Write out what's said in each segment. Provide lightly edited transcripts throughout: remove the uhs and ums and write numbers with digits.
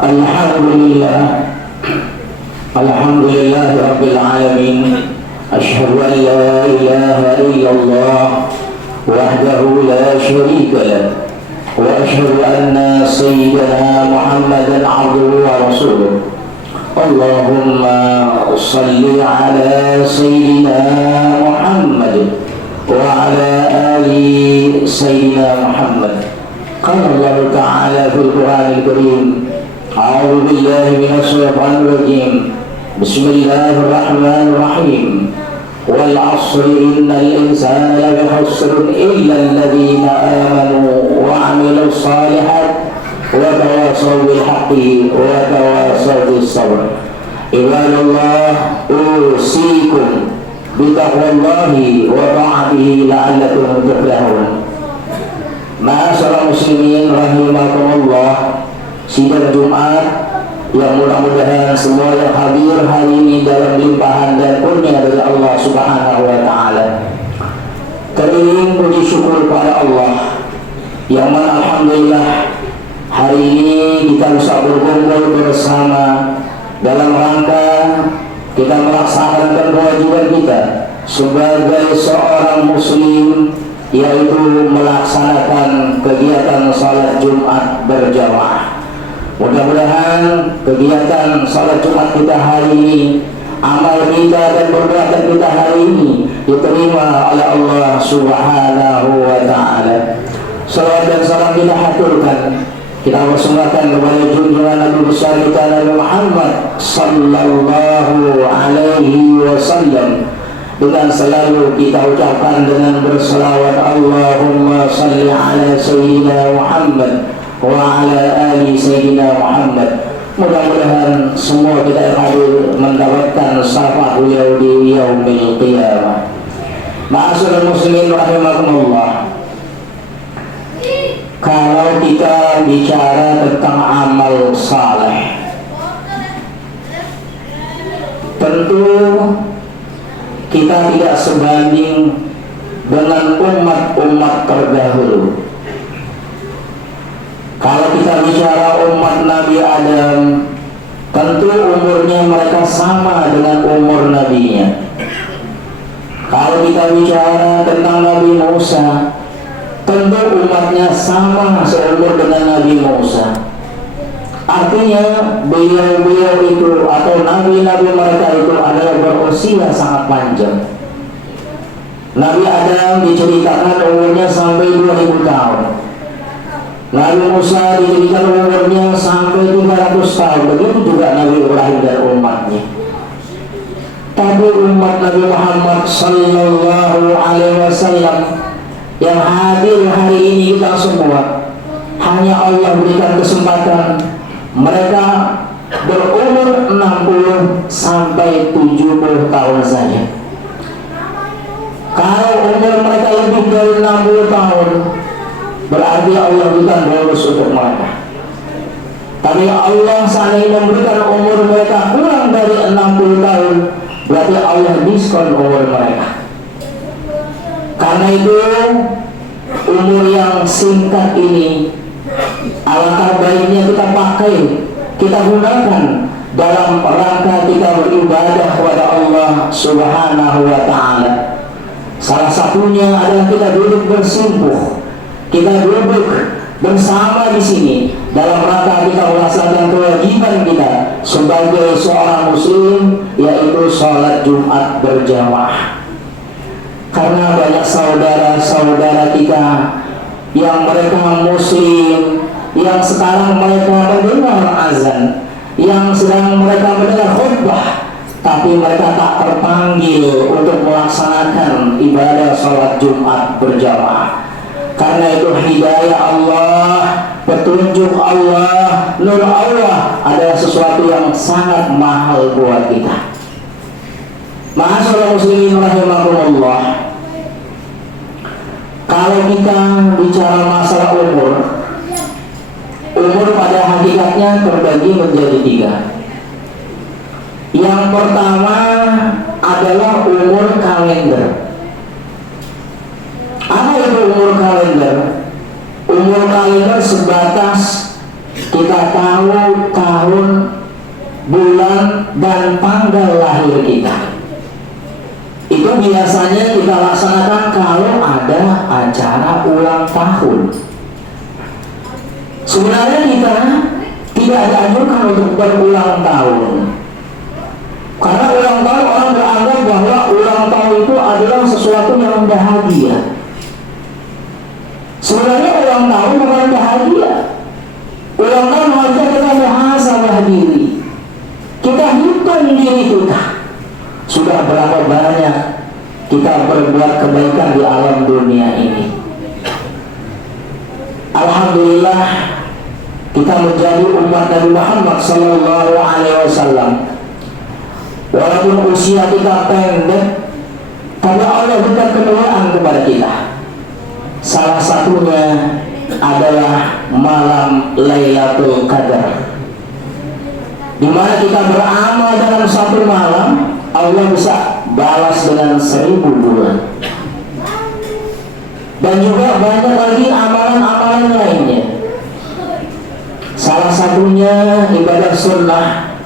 Alhamdulillah, Alhamdulillah Rabbil Alamin. Ashhadu an la ilaha illallah wahdahu la syarika lah, wa ashhadu anna sayyidana Muhammadan abduhu wa rasuluh. Allahumma salli ala sayyidina Muhammad wa ala ali sayyidina Muhammad. Qala Allah Ta'ala fil Qur'anil Karim, a'udzu billahi minasy syaithanir rajim. Bismillahirrahmanirrahim. Wal 'ashri innal insana lafi khusr illa alladziina aamanu wa 'amilus shalihaati wa tawassaw bil haqqi wa tawassaw bis sabr. Ibadallah, usikum bi taqwallahi wa ta'atihi la'allakum tuflihun. Ma'asyiral muslimin rahimakumullah. Sidang Jumat yang mudah-mudahan semua yang hadir hari ini dalam limpahan dan kurnia dari Allah Subhanahu wa Ta'ala. Teriring puji syukur pada Allah yang mana alhamdulillah hari ini kita bisa berkumpul bersama dalam rangka kita melaksanakan kewajiban kita sebagai seorang muslim, yaitu melaksanakan kegiatan salat Jumat berjamaah. Mudah-mudahan kegiatan salat Jumat kita hari ini, amal kita dan perbuatan kita hari ini diterima oleh Allah Subhanahu wa Ta'ala. Salawat dan salam kita haturkan, kita persembahkan kepada junjungan Nabi besar kita Nabi Muhammad sallallahu alaihi wasallam, dengan selalu kita ucapkan dengan berselawat, Allahumma salli ala sayyidina Muhammad wa ala ali sayyidina Muhammad. Mudah-mudahan semua kita yang hadir mendapatkan syafaat beliau di yaumil qiyamah. Ma'asyiral muslimin rahimakumullah. Kalau kita bicara tentang amal saleh, tentu kita tidak sebanding dengan umat-umat terdahulu. Kalau kita bicara umat Nabi Adam, tentu umurnya mereka sama dengan umur nabinya. Kalau kita bicara tentang Nabi Musa, tentu umatnya sama seumur dengan Nabi Musa. Artinya beliau-beliau itu atau nabi-nabi mereka itu adalah berusia sangat panjang. Nabi Adam diceritakan umurnya sampai 2000 tahun. Nabi Musa diceritakan umurnya sampai 300 tahun. Begitu juga Nabi Ibrahim dan umatnya. Tapi umat Nabi Muhammad sallallahu alaihi wasallam yang hadir hari ini kita semua, hanya Allah berikan kesempatan mereka berumur 60 sampai 70 tahun saja. Kalau umur mereka lebih dari 60 tahun, berarti Allah berikan bonus untuk mereka. Tapi Allah seandainya memberikan umur mereka kurang dari 60 tahun, berarti Allah diskon umur mereka. Karena itu umur yang singkat ini alangkah baiknya kita pakai, kita gunakan dalam rangka kita beribadah kepada Allah Subhanahu wa Ta'ala. Salah satunya adalah kita duduk bersimpuh, kita duduk bersama di sini dalam rangka kita melaksanakan kewajiban kita sebagai seorang muslim, yaitu sholat Jumat berjamaah. Karena banyak saudara-saudara kita yang mereka muslim, yang sekarang mereka mendengar azan, yang sedang mereka mendengar khutbah, tapi mereka tak terpanggil untuk melaksanakan ibadah sholat Jumat berjamaah. Karena itu hidayah Allah, petunjuk Allah, nur Allah adalah sesuatu yang sangat mahal buat kita. Ma'asyiral muslimin rahimakumullah. Kalau kita bicara masalah umur pada hakikatnya terbagi menjadi 3. Yang pertama adalah umur kalender. Apa itu umur kalender? Umur kalender sebatas kita tahu tahun. Sebenarnya kita tidak dianjurkan untuk berulang tahun, karena ulang tahun orang beranggap bahwa ulang tahun itu adalah sesuatu yang bahagia. Sebenarnya ulang tahun bukan bahagia. Ulang tahun harusnya kita muhasabah diri. Kita hitung diri kita. Sudah berapa banyak kita berbuat kebaikan di alam dunia ini. Alhamdulillah kita menjadi umat Nabi Muhammad sallallahu alaihi wasallam. Walaupun usia kita pendek, tapi Allah berikan kemuliaan kepada kita. Salah satunya adalah malam Lailatul Qadar, di mana kita beramal dalam satu malam, Allah bisa balas dengan 1000 bulan. Dan juga banyak lagi amalan-amalan lainnya. Salah satunya ibadah sunnah,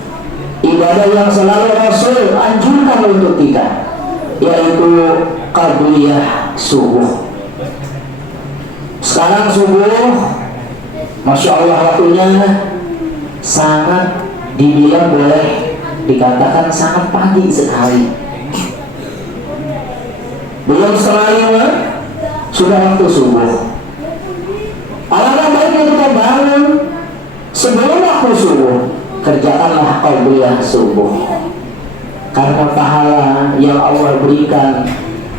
ibadah yang selalu Rasul anjurkan untuk kita, yaitu qabliyah subuh. Sekarang subuh, Masya Allah waktunya sangat dibilang boleh dikatakan sangat pagi sekali. Belum setengah 5 sudah waktu subuh. Alangkah baiknya kita bangun sebelum waktu subuh, kerjakanlah qabliyah subuh, karena pahala yang Allah berikan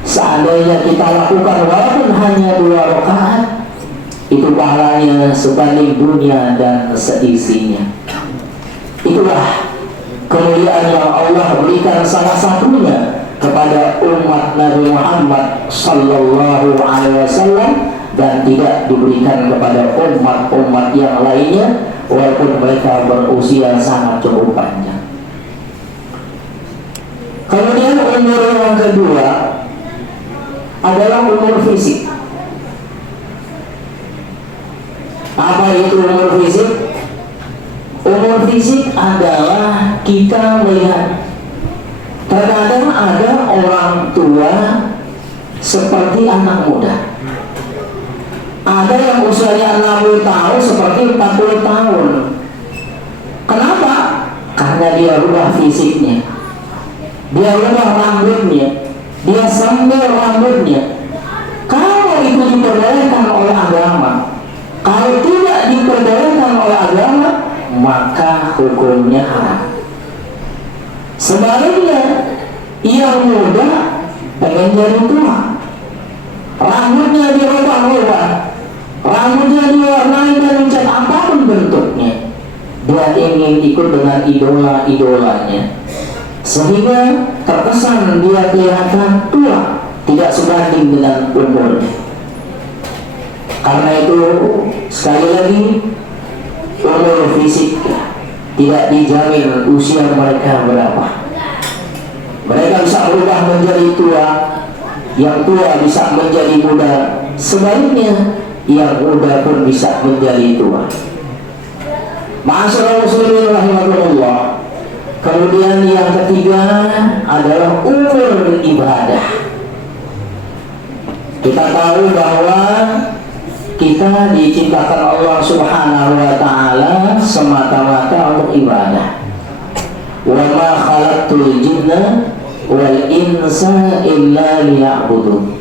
seandainya kita lakukan walaupun hanya 2 rakaat, itu pahalanya sebanding dunia dan seisinya. Itulah kemuliaan yang Allah berikan salah satunya kepada umat Nabi Muhammad sallallahu alaihi wasallam, dan tidak diberikan kepada umat-umat yang lainnya walaupun mereka berusia sangat cukup panjang. Kemudian umur yang kedua adalah umur fisik. Apa itu umur fisik? Umur fisik adalah kita melihat terkadang ada orang tua seperti anak muda. Ada yang usianya 60 tahun seperti 40 tahun. Kenapa? Karena dia rubah fisiknya, dia rubah rambutnya, dia sambal rambutnya. Kalau itu diperbolehkan oleh agama, kalau tidak diperbolehkan oleh agama, maka hukumnya haram. Sebaliknya, yang muda pengen jadi tua, rambutnya dirubah-rubah, rambutnya diwarnai dan dicat apapun bentuknya, dia ingin ikut dengan idola-idolanya, sehingga terkesan dia kelihatan tua, tidak sebanding dengan umurnya. Karena itu sekali lagi, umur fisik tidak dijamin usia mereka berapa. Mereka bisa berubah menjadi tua, yang tua bisa menjadi muda, sebaliknya yang muda pun bisa menjadi tua. Ma'asyiral muslimin rahimakumullah. Kemudian yang ketiga adalah umur ibadah. Kita tahu bahwa kita diciptakan Allah Subhanahu wa ta'ala semata-mata untuk ibadah. Wa ma khalaqtul jinna wal insa illa liya'budun.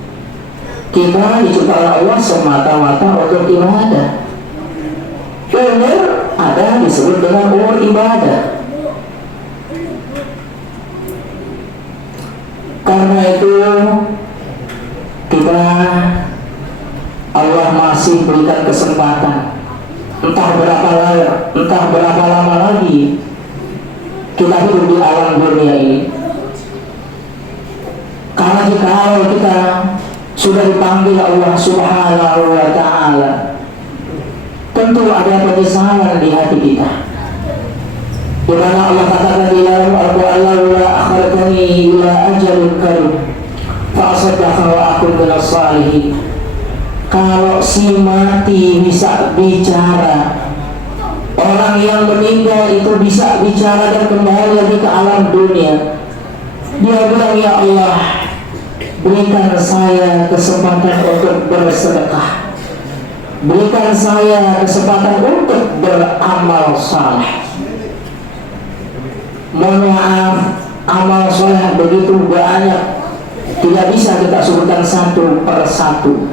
Kita diciptakan Allah semata-mata untuk ibadah. Umur ada disebut dengan umur ibadah. Karena itu kita, Allah masih berikan kesempatan, entah berapa lama lagi kita hidup di alam dunia ini. Karena jika kita sudah dipanggil Allah Subhanahu wa ta'ala, tentu ada penyesalan di hati kita, di mana Allah katakan di dalam Al-Quran, "La akhartani ila ajalin qarib fa asaddaqa wa akun minas salihin." Kalau si mati bisa bicara, orang yang meninggal itu bisa bicara dan kembali lagi ke alam dunia, dia bilang, "Ya Allah, berikan saya kesempatan untuk bersedekah, berikan saya kesempatan untuk beramal saleh. Mohon maaf, amal saleh begitu banyak, tidak bisa kita sebutkan satu per satu.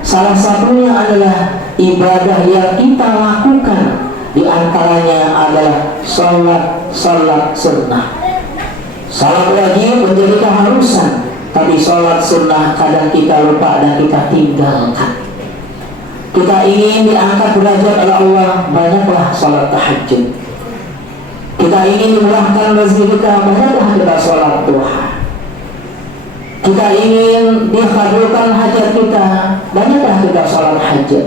Salah satunya adalah ibadah yang kita lakukan, di antaranya adalah salat sunnah. Salat wajib menjadi keharusan, tapi salat sunnah kadang kita lupa dan kita tinggalkan. Kita ingin diangkat derajat oleh Allah, banyaklah salat tahajud. Kita ingin dimurahkan rezeki kita, banyaklah kita salat duha. Kita ingin dikabulkan hajat kita, banyaklah kita salat hajat.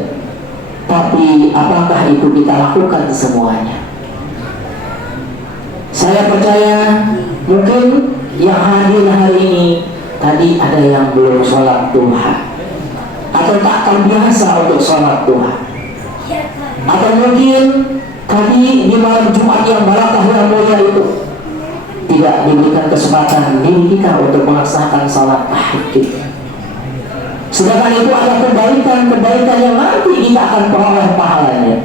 Tapi apakah itu kita lakukan semuanya? Saya percaya mungkin yang hadir hari ini tadi ada yang belum sholat duha, atau tak terbiasa untuk sholat duha, atau mungkin tadi di malam Jumat yang barakah yang mulia itu tidak diberikan kesempatan diri kita untuk melaksanakan sholat tahajud. Sedangkan itu ada kebaikan-kebaikan yang nanti kita akan peroleh pahalanya.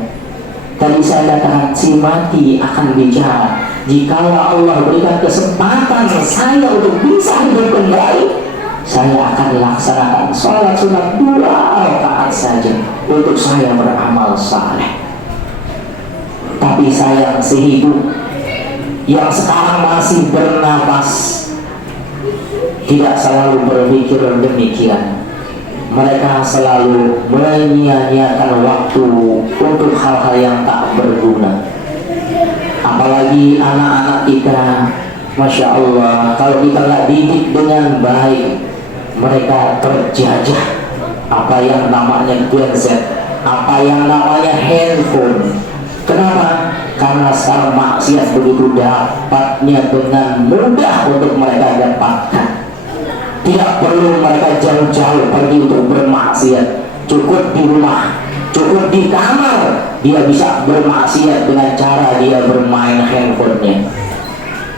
Tadi saya katakan si mati akan bicara. Jikalau Allah berikan kesempatan saya untuk bisa hidup kembali, saya akan laksanakan sholat sunat 2 rakaat saja untuk saya beramal saleh. Tapi sayang, sehidup yang sekarang masih bernapas tidak selalu berpikir demikian. Mereka selalu menyia-nyiakan waktu untuk hal-hal yang tak berguna. Apalagi anak-anak kita, Masya Allah, kalau kita nggak didik dengan baik, mereka terjajah apa yang namanya gadget, apa yang namanya handphone. Kenapa? Karena sekarang maksiat begitu dapatnya dengan mudah untuk mereka dapatkan. Tidak perlu mereka jauh-jauh pergi untuk bermaksiat, cukup di rumah, cukup di kamar dia bisa bermaksiat dengan cara dia bermain handphonenya.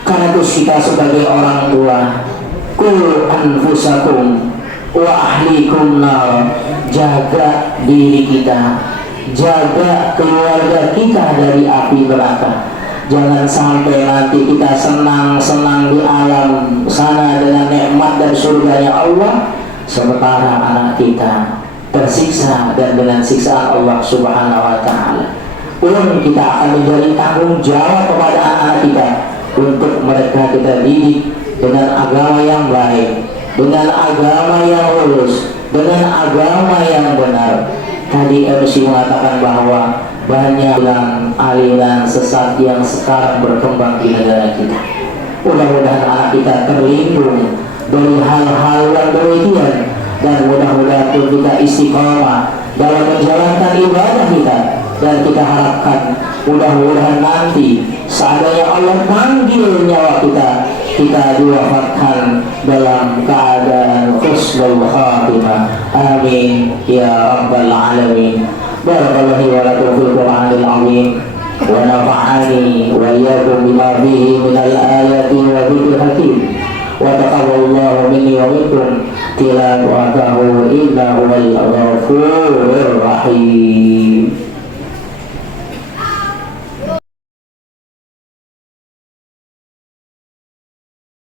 Karena itu kita sebagai orang tua, qul anfusakum wa ahlikum nar, jaga diri kita, jaga keluarga kita dari api neraka. Jangan sampai nanti kita senang-senang di alam sana dengan nikmat dan surganya Allah, sementara anak kita tersiksa dan dengan siksaan Allah Subhanahu wa Ta'ala. Kita akan menjadi tanggung jawab kepada anak kita untuk mereka kita didik dengan agama yang baik, dengan agama yang lurus, dengan agama yang benar. Tadi MC mengatakan bahwa banyak aliran sesat yang sekarang berkembang di negara kita. Mudah-mudahan anak kita terlindung dari hal-hal yang demikian, dan mudah-mudahan pun kita istiqomah dalam menjalankan ibadah kita. Dan kita harapkan mudah-mudahan nanti seandainya Allah panggil nyawa kita diwafatkan dalam keadaan husnul khatimah. Amin ya rabbal alamin. Barakallahu wa lakum fil Qur'anil azim, wa nafa'ani wa iyyakum bima fihi minal ayati wa dzikril hakim, wa taqabbalallahu minni wa minkum tilawatahu innahu wal ghafurur rahim.